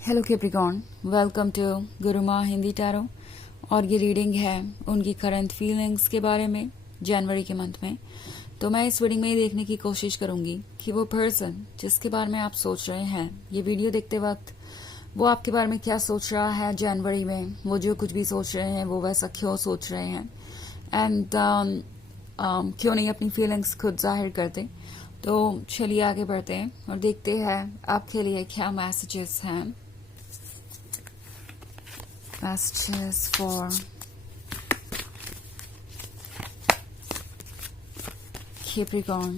Hello Capricorn, welcome to Gurumaa Hindi tarot. और ये reading है उनकी करंट फीलिंग्स के बारे में जनवरी के मंथ में। तो मैं इस रीडिंग में ये देखने की कोशिश करूंगी कि वो पर्सन जिसके बारे में आप सोच रहे हैं ये वीडियो देखते वक्त वो आपके बारे में क्या सोच रहा है जनवरी में। वो जो कुछ भी सोच रहे हैं वो वैसा क्यों सोच रहे हैं एंड क्यों नहीं अपनी फीलिंग्स खुद जाहिर करते। तो चलिए आगे बढ़ते हैं और देखते हैं आपके लिए क्या मैसेजेस हैं। Messages for Capricorn.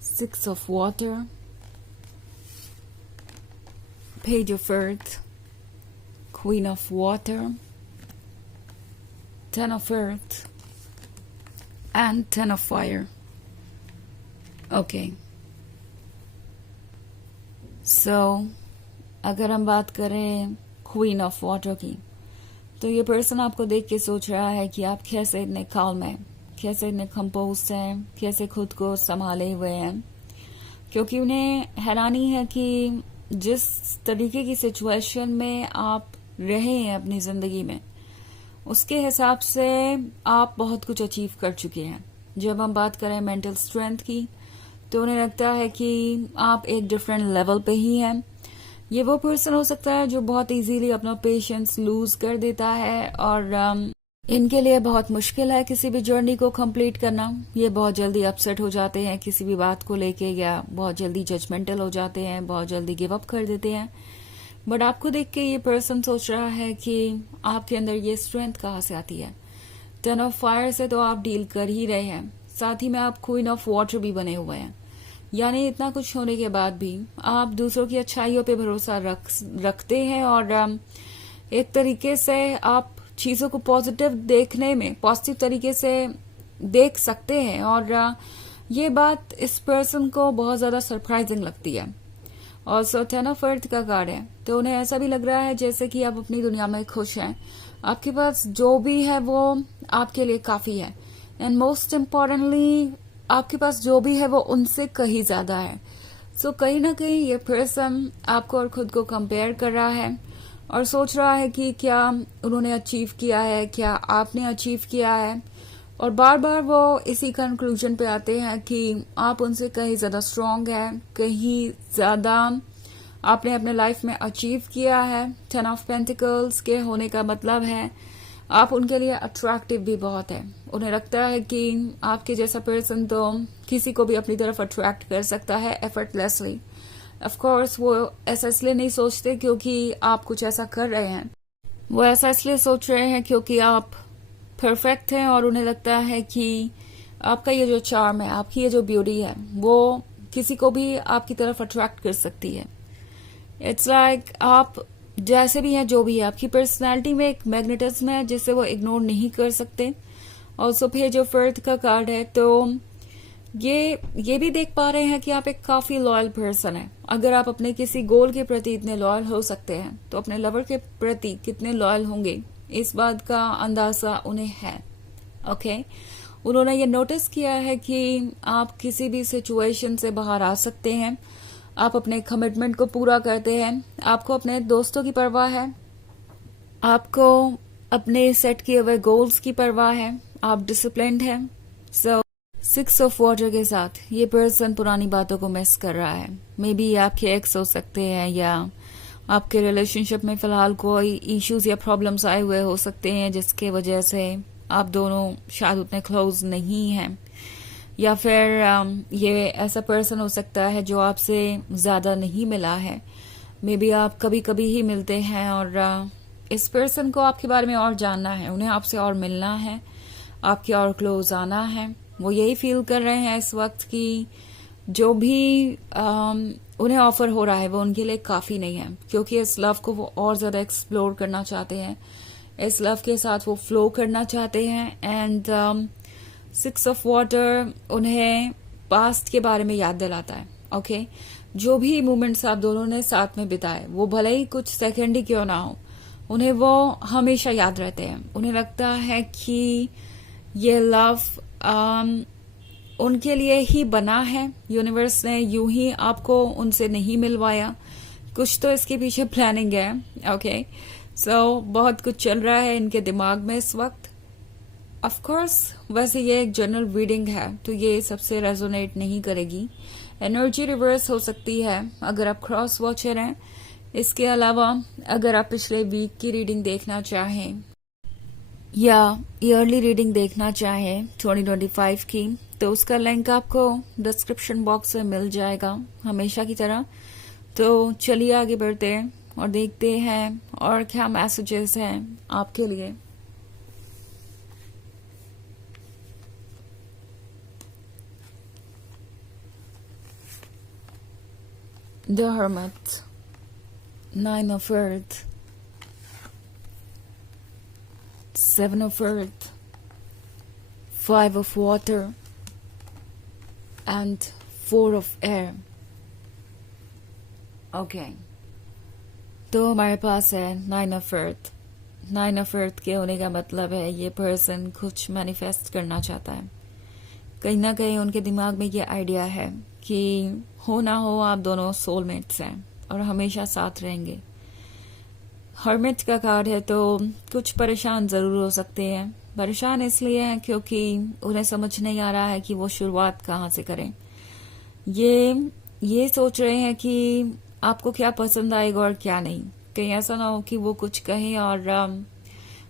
Six of Water, Page of Earth, Queen of Water, Ten of Earth, and Ten of Fire. Okay. So, अगर हम बात करें क्वीन ऑफ वाटर की, तो ये पर्सन आपको देख के सोच रहा है कि आप कैसे इतने काल्म हैं, कैसे इतने कंपोज हैं, कैसे खुद को संभाले हुए हैं। क्योंकि उन्हें हैरानी है कि जिस तरीके की सिचुएशन में आप रहे हैं अपनी जिंदगी में, उसके हिसाब से आप बहुत कुछ अचीव कर चुके हैं। जब हम बात करें मेंटल स्ट्रेंथ की, तो उन्हें लगता है कि आप एक डिफरेंट लेवल पे ही हैं। ये वो पर्सन हो सकता है जो बहुत इजीली अपना पेशेंस लूज कर देता है और इनके लिए बहुत मुश्किल है किसी भी जर्नी को कंप्लीट करना। ये बहुत जल्दी अपसेट हो जाते हैं किसी भी बात को लेके, या बहुत जल्दी जजमेंटल हो जाते हैं, बहुत जल्दी गिव अप कर देते हैं। बट आपको देख के ये पर्सन सोच रहा है कि आपके अंदर ये स्ट्रेंथ कहाँ से आती है। टेन ऑफ फायर से तो आप डील कर ही रहे हैं, साथ ही में आप क्वीन ऑफ वाटर भी बने हुए हैं। यानी इतना कुछ होने के बाद भी आप दूसरों की अच्छाइयों पे भरोसा रखते हैं और एक तरीके से आप चीजों को पॉजिटिव देखने में पॉजिटिव तरीके से देख सकते हैं। और ये बात इस पर्सन को बहुत ज्यादा सरप्राइजिंग लगती है। और सो टेन ऑफ अर्थ का कार्ड है, तो उन्हें ऐसा भी लग रहा है जैसे कि आप अपनी दुनिया में खुश हैं। आपके पास जो भी है वो आपके लिए काफी है, एंड मोस्ट इम्पोर्टेंटली आपके पास जो भी है वो उनसे कहीं ज्यादा है। सो कहीं ना कहीं ये पर्सन आपको और खुद को कंपेयर कर रहा है और सोच रहा है कि क्या उन्होंने अचीव किया है, क्या आपने अचीव किया है। और बार बार वो इसी कंक्लूजन पे आते हैं कि आप उनसे कहीं ज्यादा स्ट्रांग हैं, कहीं ज्यादा आपने अपने लाइफ में अचीव किया है। टेन ऑफ पेंटिकल्स के होने का मतलब है आप उनके लिए अट्रैक्टिव भी बहुत है। उन्हें लगता है कि आपके जैसा पर्सन तो किसी को भी अपनी तरफ अट्रैक्ट कर सकता है एफर्टलेसली। ऑफ कोर्स वो ऐसा इसलिए नहीं सोचते क्योंकि आप कुछ ऐसा कर रहे हैं, वो ऐसा इसलिए सोच रहे हैं क्योंकि आप परफेक्ट हैं और उन्हें लगता है कि आपका ये जो चार्म है, आपकी ये जो ब्यूटी है, वो किसी को भी आपकी तरफ अट्रैक्ट कर सकती है। इट्स लाइक आप जैसे भी हैं, जो भी है, आपकी पर्सनालिटी में एक मैग्नेटिज्म है जिसे वो इग्नोर नहीं कर सकते। ऑल्सो पेज ऑफ अर्थ का कार्ड है, तो ये भी देख पा रहे हैं कि आप एक काफी लॉयल पर्सन है। अगर आप अपने किसी गोल के प्रति इतने लॉयल हो सकते हैं, तो अपने लवर के प्रति कितने लॉयल होंगे इस बात का अंदाजा उन्हें है। ओके, उन्होंने ये नोटिस किया है कि आप किसी भी सिचुएशन से बाहर आ सकते हैं, आप अपने कमिटमेंट को पूरा करते हैं, आपको अपने दोस्तों की परवाह है, आपको अपने सेट किए हुए गोल्स की परवाह है, आप डिसिप्लिन्ड हैं। सो सिक्स ऑफ वाटर के साथ ये पर्सन पुरानी बातों को मिस कर रहा है। मे बी आपके एक्स हो सकते हैं, या आपके रिलेशनशिप में फिलहाल कोई इश्यूज या प्रॉब्लम्स आए हुए हो सकते हैं जिसके वजह से आप दोनों शायद उतने क्लोज नहीं हैं। या फिर ये ऐसा पर्सन हो सकता है जो आपसे ज्यादा नहीं मिला है। मे बी आप कभी कभी ही मिलते हैं और इस पर्सन को आपके बारे में और जानना है, उन्हें आपसे और मिलना है, आपके और क्लोज आना है। वो यही फील कर रहे हैं इस वक्त कि जो भी उन्हें ऑफर हो रहा है वो उनके लिए काफी नहीं है, क्योंकि इस लव को वो और ज्यादा एक्सप्लोर करना चाहते हैं, इस लव के साथ वो फ्लो करना चाहते हैं। एंड सिक्स ऑफ वाटर उन्हें पास्ट के बारे में याद दिलाता है। ओके, जो भी मोमेंट्स आप दोनों ने साथ में बिताए, वो भले ही कुछ सेकंड ही क्यों ना हो, उन्हें वो हमेशा याद रहते हैं। उन्हें लगता है कि ये लव उनके लिए ही बना है, यूनिवर्स ने यूं ही आपको उनसे नहीं मिलवाया, कुछ तो इसके पीछे प्लानिंग है। ओके, सो बहुत कुछ चल रहा है इनके दिमाग में इस वक्त। ऑफ कोर्स वैसे ये एक जनरल रीडिंग है तो ये सबसे रेजोनेट नहीं करेगी, एनर्जी रिवर्स हो सकती है अगर आप क्रॉस वॉचर हैं। इसके अलावा अगर आप पिछले वीक की रीडिंग देखना चाहें या ईयरली रीडिंग देखना चाहें 2025 की, तो उसका लिंक आपको डिस्क्रिप्शन बॉक्स में मिल जाएगा हमेशा की तरह। तो चलिए आगे बढ़ते हैं और देखते हैं और क्या मैसेजेस हैं आपके लिए। The Hermit, Nine of Earth, Seven of Earth, Five of Water, and Four of Air. Okay. तो हमारे पास है nine of earth. Nine of earth के होने का मतलब है ये पर्सन कुछ मैनिफेस्ट करना चाहता है। कहीं ना कहीं उनके दिमाग में ये आइडिया है कि हो ना हो आप दोनों सोलमेट्स हैं और हमेशा साथ रहेंगे। हर्मिट का कार्ड है तो कुछ परेशान जरूर हो सकते हैं। परेशान इसलिए हैं क्योंकि उन्हें समझ नहीं आ रहा है कि वो शुरुआत कहाँ से करें। ये सोच रहे हैं कि आपको क्या पसंद आएगा और क्या नहीं। कहीं ऐसा ना हो कि वो कुछ कहें और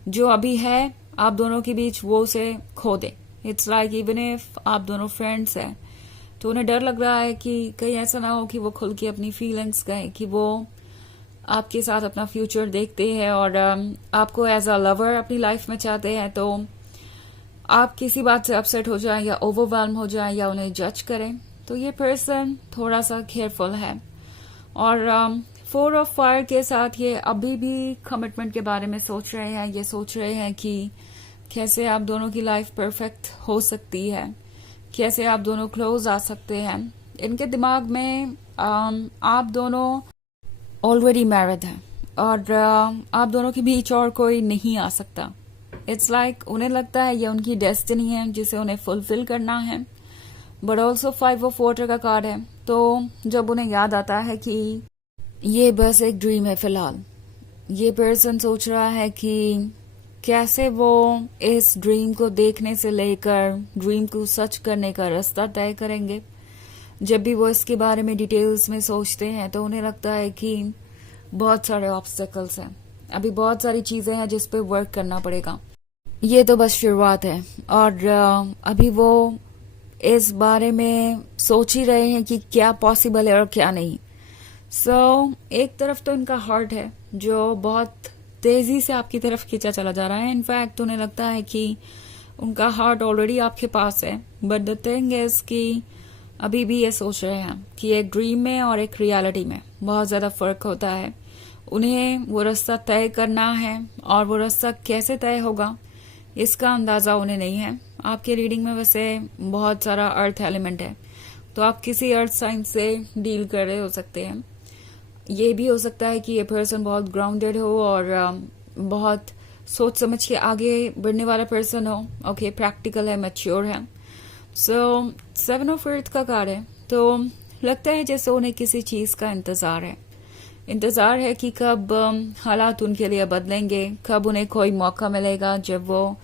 जो अभी है आप दोनों के बीच वो उसे खो दे। इट्स लाइक इवन इफ आप दोनों फ्रेंड्स हैं तो उन्हें डर लग रहा है कि कहीं ऐसा ना हो कि वो खुल के अपनी फीलिंग्स कहें, कि वो आपके साथ अपना फ्यूचर देखते हैं और आपको एज अ लवर अपनी लाइफ में चाहते हैं, तो आप किसी बात से अपसेट हो जाएं या ओवरवेल्म हो जाएं या उन्हें जज करें। तो ये पर्सन थोड़ा सा केयरफुल है। और फोर ऑफ फायर के साथ ये अभी भी कमिटमेंट के बारे में सोच रहे हैं। ये सोच रहे हैं कि कैसे आप दोनों की लाइफ परफेक्ट हो सकती है, कैसे आप दोनों क्लोज आ सकते हैं। इनके दिमाग में आप दोनों ऑलरेडी मैरिड हैं और आप दोनों के बीच और कोई नहीं आ सकता। इट्स लाइक उन्हें लगता है ये उनकी डेस्टिनी है जिसे उन्हें फुलफिल करना है। But also five of water का कार्ड है, तो जब उन्हें याद आता है कि ये बस एक ड्रीम है फिलहाल, ये पर्सन सोच रहा है कि कैसे वो इस ड्रीम को देखने से लेकर ड्रीम को सच करने का रास्ता तय करेंगे। जब भी वो इसके बारे में डिटेल्स में सोचते हैं तो उन्हें लगता है कि बहुत सारे ऑब्स्टेकल्स हैं, अभी बहुत सारी चीजें हैं जिस पे वर्क करना पड़ेगा। ये तो बस शुरुआत है और अभी वो इस बारे में सोच ही रहे हैं कि क्या पॉसिबल है और क्या नहीं। एक तरफ तो इनका हार्ट है जो बहुत तेजी से आपकी तरफ खींचा चला जा रहा है। इनफैक्ट उन्हें लगता है कि उनका हार्ट ऑलरेडी आपके पास है। बट द थिंग इज कि अभी भी ये सोच रहे हैं कि एक ड्रीम में और एक रियलिटी में बहुत ज्यादा फर्क होता है। उन्हें वो रास्ता तय करना है और वो रास्ता कैसे तय होगा इसका अंदाजा उन्हें नहीं है। आपके रीडिंग में वैसे बहुत सारा अर्थ एलिमेंट है, तो आप किसी अर्थ साइन से डील कर रहे हो सकते हैं। ये भी हो सकता है कि ये पर्सन बहुत ग्राउंडेड हो और बहुत सोच समझ के आगे बढ़ने वाला पर्सन हो। ओके, प्रैक्टिकल है, मैच्योर है। सेवन ऑफ अर्थ का कार्ड है, तो लगता है जैसे उन्हें किसी चीज का इंतजार है कि कब हालात उनके लिए बदलेंगे, कब उन्हें कोई मौका मिलेगा जब वो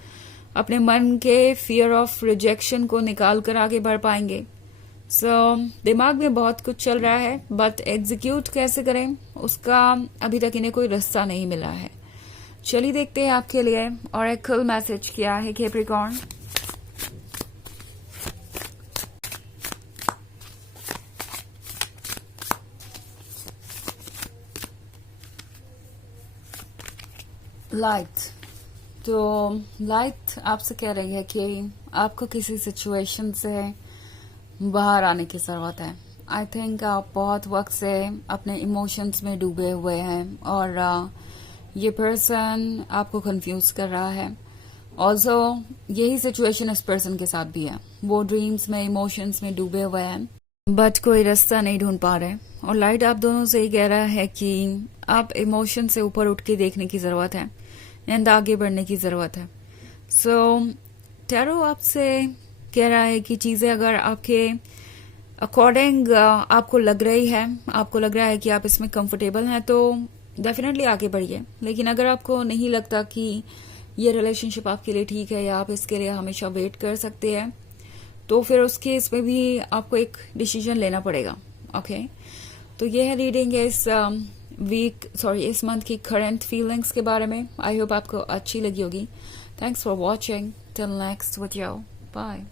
अपने मन के फियर ऑफ रिजेक्शन को निकाल कर आगे बढ़ पाएंगे। दिमाग में बहुत कुछ चल रहा है बट एग्जीक्यूट कैसे करें उसका अभी तक इन्हें कोई रास्ता नहीं मिला है। चलिए देखते हैं आपके लिए ऑरेकल मैसेज क्या है कैप्रिकॉर्न। लाइट आपसे कह रही है कि आपको किसी सिचुएशन से बाहर आने की जरूरत है। आई थिंक आप बहुत वक्त से अपने इमोशंस में डूबे हुए हैं और ये पर्सन आपको कंफ्यूज कर रहा है। ऑल्सो यही सिचुएशन इस पर्सन के साथ भी है। वो ड्रीम्स में इमोशंस में डूबे हुए हैं बट कोई रास्ता नहीं ढूंढ पा रहे। और लाइट आप दोनों से ही कह रहा है कि आप इमोशन से ऊपर उठ के देखने की जरूरत है एंड आगे बढ़ने की जरूरत है। टैरो आपसे कह रहा है कि चीजें अगर आपके अकॉर्डिंग आपको लग रही है, आपको लग रहा है कि आप इसमें कंफर्टेबल हैं, तो डेफिनेटली आगे बढ़िए। लेकिन अगर आपको नहीं लगता कि ये रिलेशनशिप आपके लिए ठीक है या आप इसके लिए हमेशा वेट कर सकते हैं, तो फिर उस केस में भी आपको एक डिसीजन लेना पड़ेगा। ओके, तो ये है रीडिंग इस मंथ की करंट फीलिंग्स के बारे में। आई होप आपको अच्छी लगी होगी। Thanks for watching. Till next video, bye.